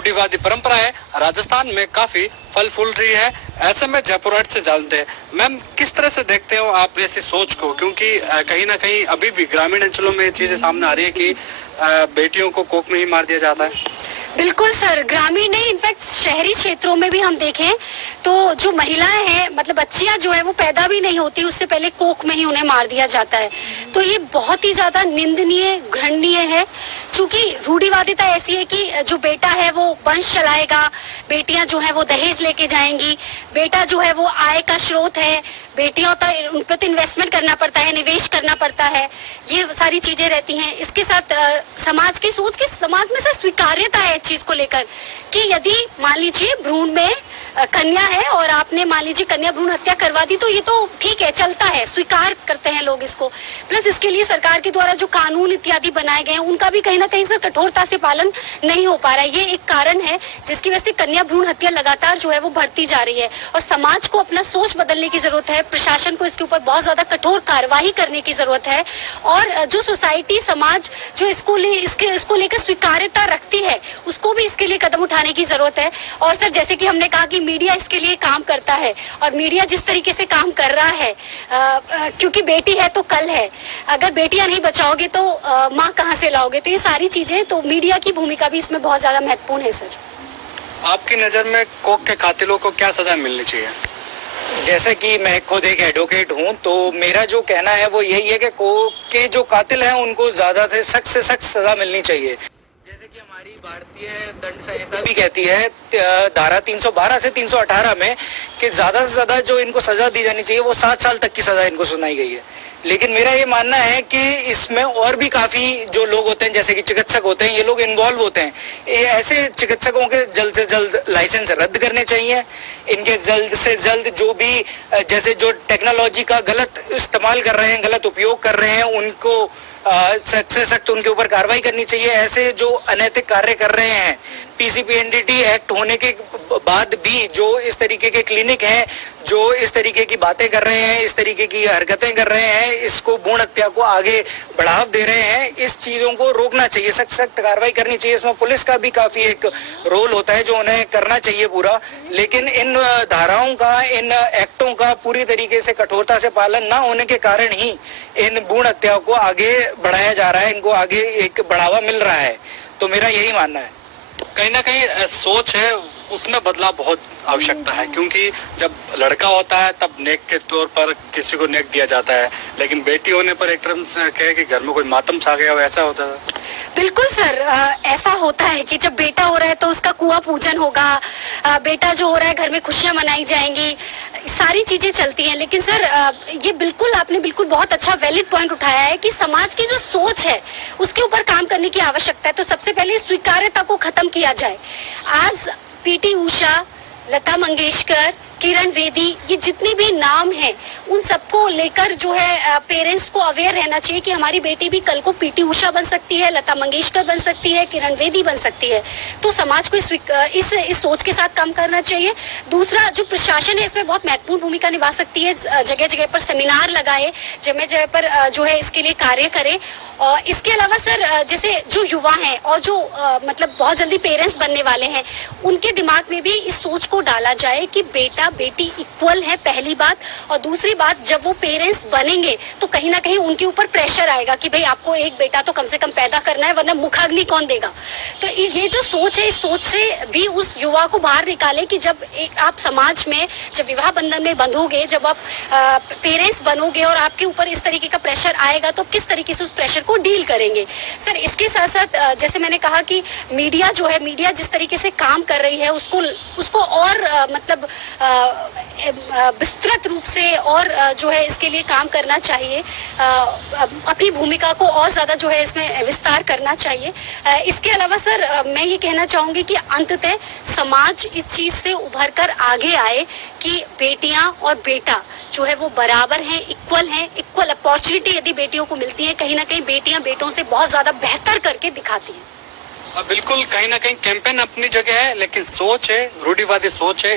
रूढ़िवादी परंपराएं राजस्थान में काफी फल फूल रही है। ऐसे में जयपुर से जानते हैं मैम, किस तरह से देखते हो आप ऐसी सोच को, क्योंकि कहीं ना कहीं अभी भी ग्रामीण अंचलों में चीजें सामने आ रही है कि बेटियों को कोख में ही मार दिया जाता है। बिल्कुल सर, ग्रामीण नहीं, इनफैक्ट शहरी क्षेत्रों में भी हम देखें तो जो महिलाएं हैं, मतलब बच्चियां जो है वो पैदा भी नहीं होती, उससे पहले कोख में ही उन्हें मार दिया जाता है। तो ये बहुत ही ज्यादा निंदनीय, घृणनीय है। चूंकि रूढ़िवादिता ऐसी है कि जो बेटा है वो वंश चलाएगा, बेटियां जो है वो दहेज लेके जाएंगी, बेटा जो है वो आय का स्रोत है, बेटियों तक उन पर तो इन्वेस्टमेंट करना पड़ता है, निवेश करना पड़ता है, ये सारी चीजें रहती हैं। इसके साथ समाज की सोच की, समाज में से स्वीकार्यता है इस चीज को लेकर कि यदि मान लीजिए भ्रूण में कन्या है और आपने मान लीजिए कन्या भ्रूण हत्या करवा दी, तो ये तो ठीक है, चलता है, स्वीकार करते हैं लोग इसको। प्लस इसके लिए सरकार के द्वारा जो कानून इत्यादि बनाए गए हैं उनका भी कहीं ना कहीं सर कठोरता से पालन नहीं हो पा रहा है। ये एक कारण है जिसकी वजह से कन्या भ्रूण हत्या लगातार जो है वो बढ़ती जा रही है और समाज को अपना सोच बदलने की जरूरत है। प्रशासन को इसके ऊपर बहुत ज्यादा कठोर कार्यवाही करने की जरूरत है और जो सोसाइटी, समाज जो इसको लेकर स्वीकार्यता रखती है, उसको भी इसके लिए कदम उठाने की जरूरत है। और सर जैसे कि हमने कहा कि मीडिया इसके लिए काम करता है और मीडिया जिस तरीके से काम कर रहा है, क्योंकि बेटी है तो कल है, अगर बेटियां नहीं बचाओगे तो माँ कहाँ से लाओगे, तो ये सारी चीजें, तो मीडिया की भूमिका भी इसमें बहुत ज्यादा महत्वपूर्ण है। सर आपकी नजर में कोख के कातिलों को क्या सजा मिलनी चाहिए? जैसे कि मैं खुद एक एडवोकेट हूं, तो मेरा जो कहना है वो यही है कि कोख के जो कातिल हैं उनको ज्यादा से सख्त सजा मिलनी चाहिए। जैसे कि हमारी भारतीय दंड संहिता भी कहती है धारा 312 से 318 में कि ज्यादा से ज्यादा जो इनको सजा दी जानी चाहिए वो 7 साल तक की सजा इनको सुनाई गई है। लेकिन मेरा ये मानना है कि इसमें और भी काफी जो लोग होते हैं, जैसे कि चिकित्सक होते हैं, ये लोग इन्वॉल्व होते हैं। ऐसे चिकित्सकों के जल्द से जल्द लाइसेंस रद्द करने चाहिए। इनके जल्द से जल्द जो भी जैसे जो टेक्नोलॉजी का गलत इस्तेमाल कर रहे हैं, गलत उपयोग कर रहे हैं, उनको सख्त से सख्त उनके ऊपर कार्रवाई करनी चाहिए। ऐसे जो अनैतिक कार्य कर रहे हैं, पीसीपीएनडीटी एक्ट होने के बाद भी जो इस तरीके के क्लिनिक हैं, जो इस तरीके की बातें कर रहे हैं, इस तरीके की हरकतें कर रहे हैं, इसको भ्रूण हत्या को आगे बढ़ावा दे रहे हैं, इस चीजों को रोकना चाहिए, सख्त कार्रवाई करनी चाहिए। इसमें पुलिस का भी काफी एक रोल होता है जो उन्हें करना चाहिए पूरा। लेकिन इन धाराओं का, इन एक्टों का पूरी तरीके से कठोरता से पालन ना होने के कारण ही इन भ्रूण हत्याओं को आगे बढ़ाया जा रहा है, इनको आगे एक बढ़ावा मिल रहा है। तो मेरा यही मानना है। कहीं ना कहीं सोच है उसमें बदलाव बहुत आवश्यकता है, क्योंकि जब लड़का होता है तब नेक के तौर पर किसी को नेक दिया जाता है, लेकिन बेटी होने पर एक तरफ से कहे कि घर में कोई मातम छा गया हो, ऐसा होता है। बिल्कुल सर, ऐसा होता है कि जब बेटा हो रहा है तो उसका कुआं पूजन होगा, बेटा जो हो रहा है घर में खुशियां मनाई जाएंगी, सारी चीजें चलती हैं। लेकिन सर ये बिल्कुल आपने बिल्कुल बहुत अच्छा वैलिड पॉइंट उठाया है कि समाज की जो सोच है उसके ऊपर काम करने की आवश्यकता है। तो सबसे पहले स्वीकार्यता को खत्म किया जाए। आज पीटी उषा, लता मंगेशकर, किरण बेदी, ये जितने भी नाम हैं उन सबको लेकर जो है पेरेंट्स को अवेयर रहना चाहिए कि हमारी बेटी भी कल को पीटी उषा बन सकती है, लता मंगेशकर बन सकती है, किरण बेदी बन सकती है। तो समाज को इस सोच के साथ काम करना चाहिए। दूसरा, जो प्रशासन है इसमें बहुत महत्वपूर्ण भूमिका निभा सकती है। जगह जगह पर सेमिनार लगाए, जगह जगह पर जो है इसके लिए कार्य करे। और इसके अलावा सर जैसे जो युवा हैं और जो मतलब बहुत जल्दी पेरेंट्स बनने वाले हैं, उनके दिमाग में भी इस सोच को डाला जाए कि बेटा बेटी इक्वल है, पहली बात। और दूसरी बात, जब वो पेरेंट्स बनेंगे तो कहीं ना कहीं उनके ऊपर प्रेशर आएगा कि भाई आपको एक बेटा तो कम से कम पैदा करना है, वरना मुखाग्नि कौन देगा। तो ये जो सोच है, इस सोच से भी उस युवा को बाहर निकाले कि जब एक आप समाज में, जब विवाह बंधन में बंधोगे, जब आप पेरेंट्स बनोगे और आपके ऊपर इस तरीके का प्रेशर आएगा तो किस तरीके से उस प्रेशर को डील करेंगे। सर इसके साथ साथ जैसे मैंने कहा कि मीडिया जो है, मीडिया जिस तरीके से काम कर रही है उसको और मतलब विस्तृत रूप से और जो है इसके लिए काम करना चाहिए। अपनी भूमिका को और ज्यादा जो है इसमें विस्तार करना चाहिए। इसके अलावा सर मैं ये कहना चाहूंगी कि अंततः समाज इस चीज से उभर कर आगे आए कि बेटियां और बेटा जो है वो बराबर हैं, इक्वल अपॉर्चुनिटी यदि बेटियों को मिलती है, कहीं ना कहीं बेटियां बेटों से बहुत ज्यादा बेहतर करके दिखाती हैं। बिल्कुल, कहीं ना कहीं कैंपेन अपनी जगह है, लेकिन सोच है, रूढ़िवादी सोच है।